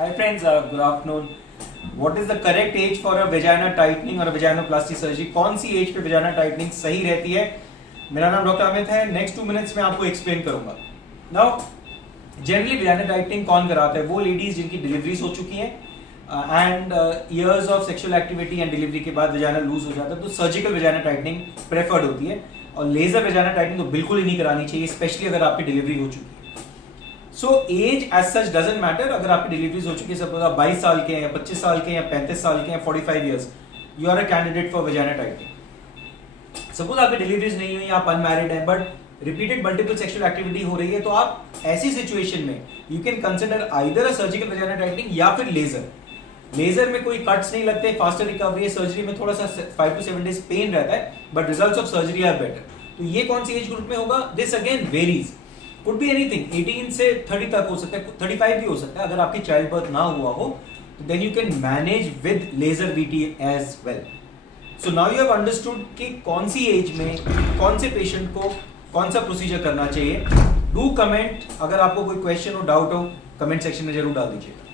Hi friends, good afternoon. What is the correct age for a vagina tightening और vaginoplasty surgery? कौन सी as पे vagina tightening सही रहती है? मेरा नाम डॉक्टर अमित है. नेक्स्ट 2 मिनट्स में आपको एक्सप्लेन करूंगा. नाउ जनरली vagina tightening कौन कराता है? वो लेडीज जिनकी डिलीवरीज हो चुकी हैं and years of sexual activity and delivery के बाद vagina लूज हो जाता है, तो सर्जिकल vagina tightening प्रेफर्ड होती है. और लेजर vagina tightening तो बिल्कुल ही नहीं करानी चाहिए, स्पेशली अगर आपकी डिलीवरी हो चुकी है. So age as such doesn't matter. अगर आपकी डिलीवरीज हो चुकी है, सपोज आप 22 साल के हैं या 25 साल के हैं या 35 साल के हैं, 45 years, you are a candidate for vagina tightening. Suppose आपकी डिलीवरीज नहीं हुई, आप अनमैरिड हैं but repeated multiple sexual activity हो रही है, तो आप ऐसी सिचुएशन में you can consider either a surgical vagina tightening या फिर लेजर. लेजर में कोई कट्स नहीं लगते, फास्टर रिकवरी है. सर्जरी में थोड़ा सा 5 to 7 डेज पेन रहता है, but results of surgery are better. तो ये कौन सी एज ग्रुप में होगा? This again varies. Could be anything. 18 से 30 तक हो सकता है, 35 भी हो सकता है. अगर आपकी चाइल्ड बर्थ ना हुआ हो तो then you can manage with laser VT as well. So now you have understood कि कौन सी एज में कौन से पेशेंट को कौन सा प्रोसीजर करना चाहिए. Do comment. अगर आपको कोई क्वेश्चन हो, डाउट हो, कमेंट सेक्शन में जरूर डाल दीजिएगा.